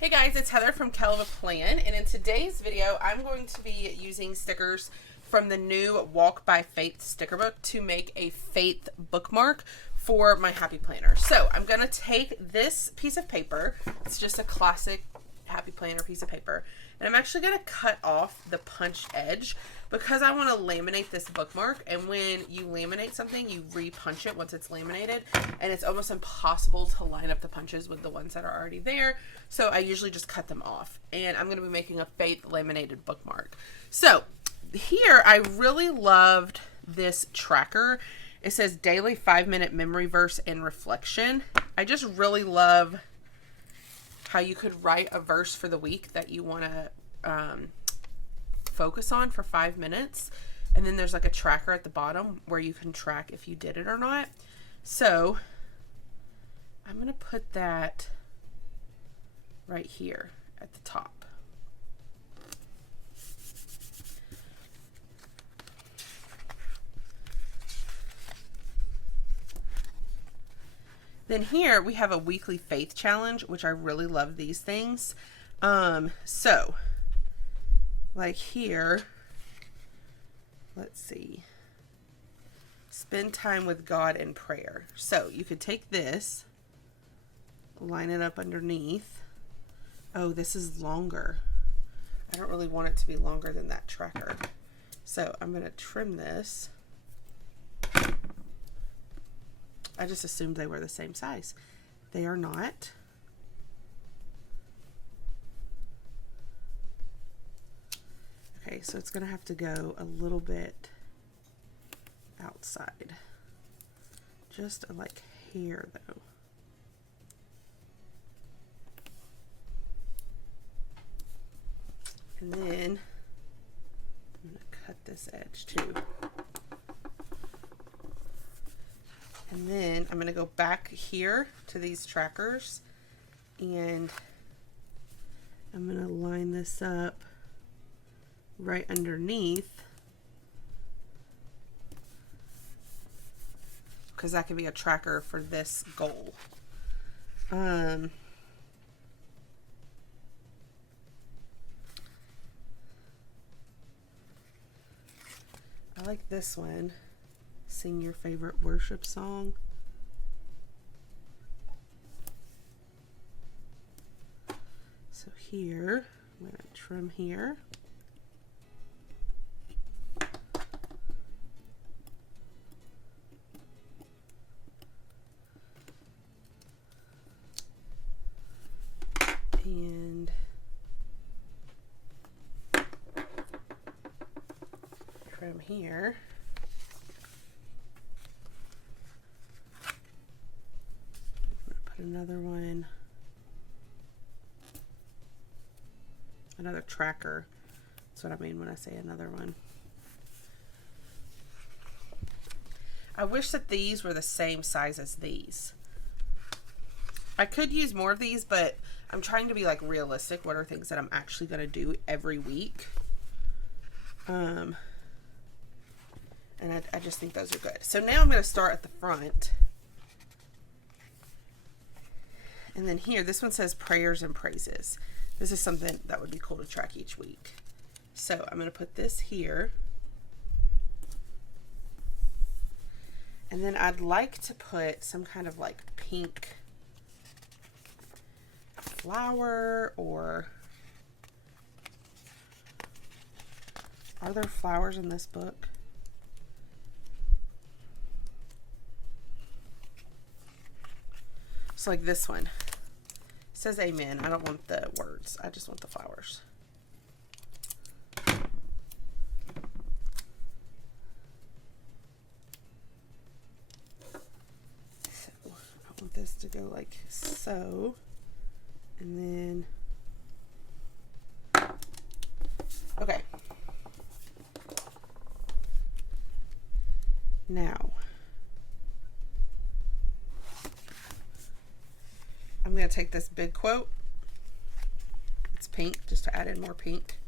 Hey guys, it's Heather from Kell of a Plan, and in today's video, I'm going to be using stickers from the new Walk by Faith sticker book to make a faith bookmark for my Happy Planner. So I'm going to take this piece of paper, it's just a classic Happy Planner piece of paper, and I'm actually going to cut off the punch edge because I want to laminate this bookmark. And when you laminate something, you re-punch it once it's laminated, and it's almost impossible to line up the punches with the ones that are already there. So I usually just cut them off, and I'm going to be making a faith laminated bookmark. So here, I really loved this tracker. It says daily 5-minute memory verse and reflection. I just really love how you could write a verse for the week that you want to focus on for 5 minutes. And then there's like a tracker at the bottom where you can track if you did it or not. So I'm going to put that right here at the top. Then here we have a weekly faith challenge, which I really love these things. So like here, let's see, spend time with God in prayer. So you could take this, line it up underneath. Oh, this is longer. I don't really want it to be longer than that tracker. So I'm going to trim this. I just assumed they were the same size. They are not. Okay, so it's going to have to go a little bit outside. Just like here, though. And then I'm going to cut this edge too. And then I'm going to go back here to these trackers, and I'm going to line this up right underneath, because that could be a tracker for this goal. I like this one. Sing your favorite worship song. So here, I'm going to trim here. And trim here. Another one, another tracker. That's what I mean when I say another one. I wish that these were the same size as these. I could use more of these, but I'm trying to be like realistic. What are things that I'm actually going to do every week? And I just think those are good. So now I'm going to start at the front. And then here, this one says prayers and praises. This is something that would be cool to track each week. So I'm going to put this here. And then I'd like to put some kind of like pink flower, or are there flowers in this book? It's like this one. It says amen. I don't want the words. I just want the flowers. So I want this to go like so. And then, okay. Now, I'm going to take this big quote. It's pink, just to add in more pink.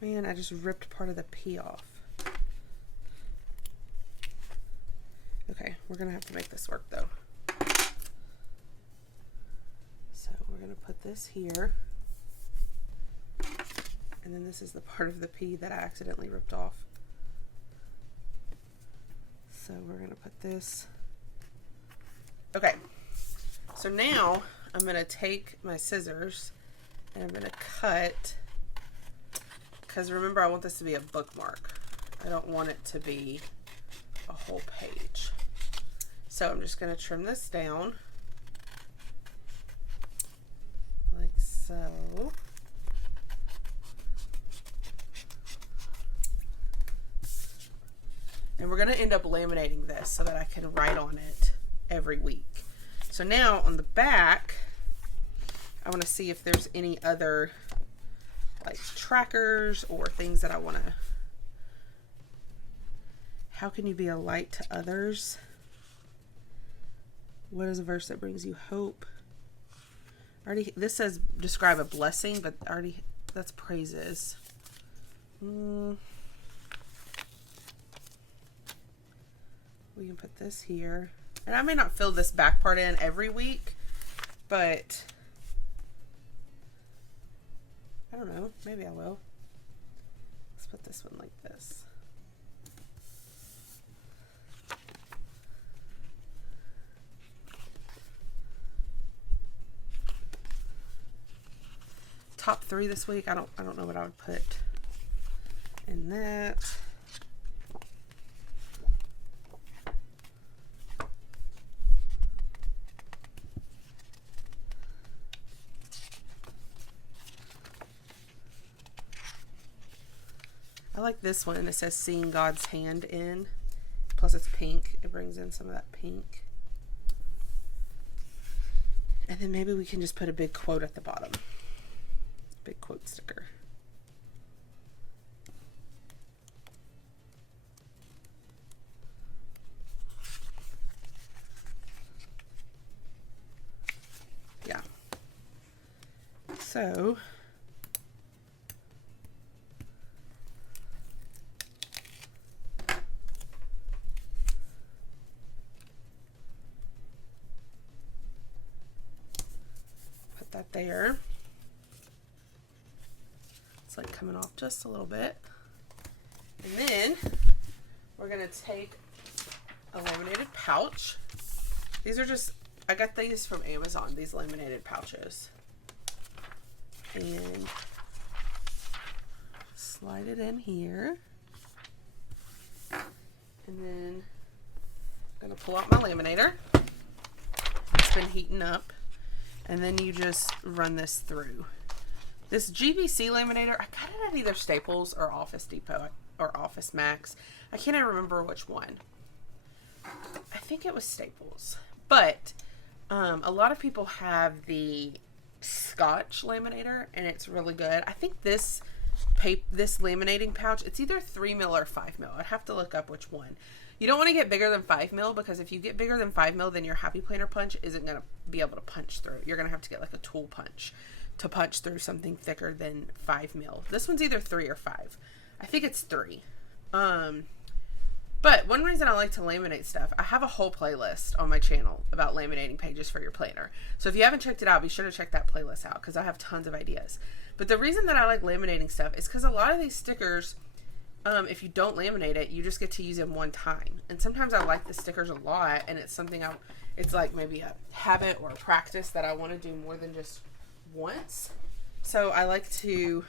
Man, I just ripped part of the P off. Okay, we're going to have to make this work though. put this here. And then this is the part of the P that I accidentally ripped off. So we're going to put this. Okay. So now I'm going to take my scissors and I'm going to cut, because remember, I want this to be a bookmark. I don't want it to be a whole page. So I'm just going to trim this down like so. And we're going to end up laminating this so that I can write on it every week. So now on the back, I want to see if there's any other like trackers or things that I want to. How can you be a light to others? What is a verse that brings you hope? Already, this says describe a blessing, but already that's praises. We can put this here. And I may not fill this back part in every week, but I don't know, maybe I will. Let's put this one like this. Top 3 this week. I don't know what I would put in that. I like this one, and it says seeing God's hand in. Plus it's pink. It brings in some of that pink. And then maybe we can just put a big quote at the bottom. Big quote sticker. Yeah. So put that there. It's like coming off just a little bit. And then we're going to take a laminated pouch. These are just, I got these from Amazon, these laminated pouches. And slide it in here. And then I'm going to pull out my laminator. It's been heating up. And then you just run this through. This GBC laminator, I got it at either Staples or Office Depot or Office Max. I can't even remember which one. I think it was Staples. But a lot of people have the Scotch laminator, and it's really good. I think this laminating pouch, it's either 3 mil or 5 mil. I'd have to look up which one. You don't want to get bigger than 5 mil, because if you get bigger than 5 mil, then your Happy Planner punch isn't going to be able to punch through. You're going to have to get like a tool punch to punch through something thicker than 5 mil. This one's either 3 or 5. I think it's 3. But one reason I like to laminate stuff, I have a whole playlist on my channel about laminating pages for your planner. So if you haven't checked it out, be sure to check that playlist out, because I have tons of ideas. But the reason that I like laminating stuff is because a lot of these stickers, if you don't laminate it, you just get to use them one time. And sometimes I like the stickers a lot, and it's something it's like maybe a habit or a practice that I want to do more than just once. So I like to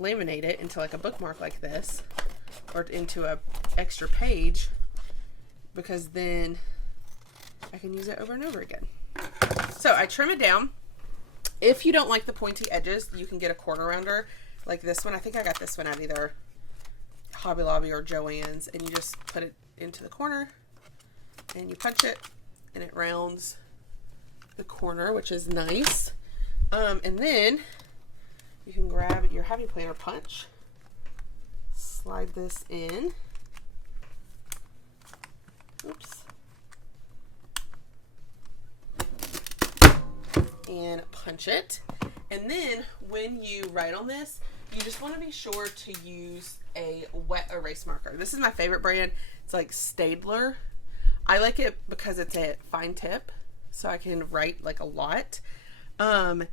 laminate it into like a bookmark like this, or into a extra page, because then I can use it over and over again. So I trim it down. If you don't like the pointy edges, you can get a corner rounder like this one. I think I got this one at either Hobby Lobby or Joann's, and you just put it into the corner and you punch it and it rounds the corner, which is nice. And then you can grab your Happy Planner punch, slide this in, oops, and punch it. And then when you write on this, you just want to be sure to use a wet erase marker. This is my favorite brand. It's like Staedtler. I like it because it's a fine tip, so I can write like a lot. And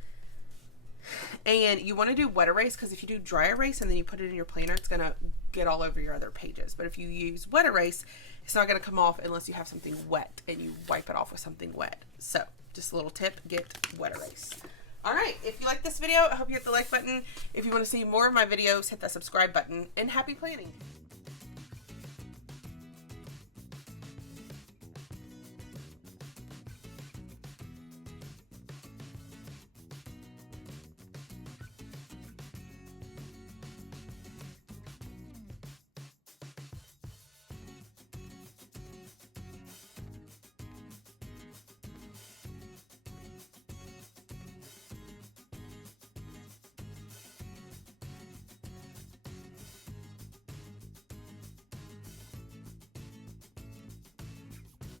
you want to do wet erase, because if you do dry erase and then you put it in your planner, it's going to get all over your other pages. But if you use wet erase, it's not going to come off unless you have something wet and you wipe it off with something wet. So just a little tip, get wet erase. All right, if you like this video, I hope you hit the like button. If you want to see more of my videos, hit that subscribe button, and happy planning.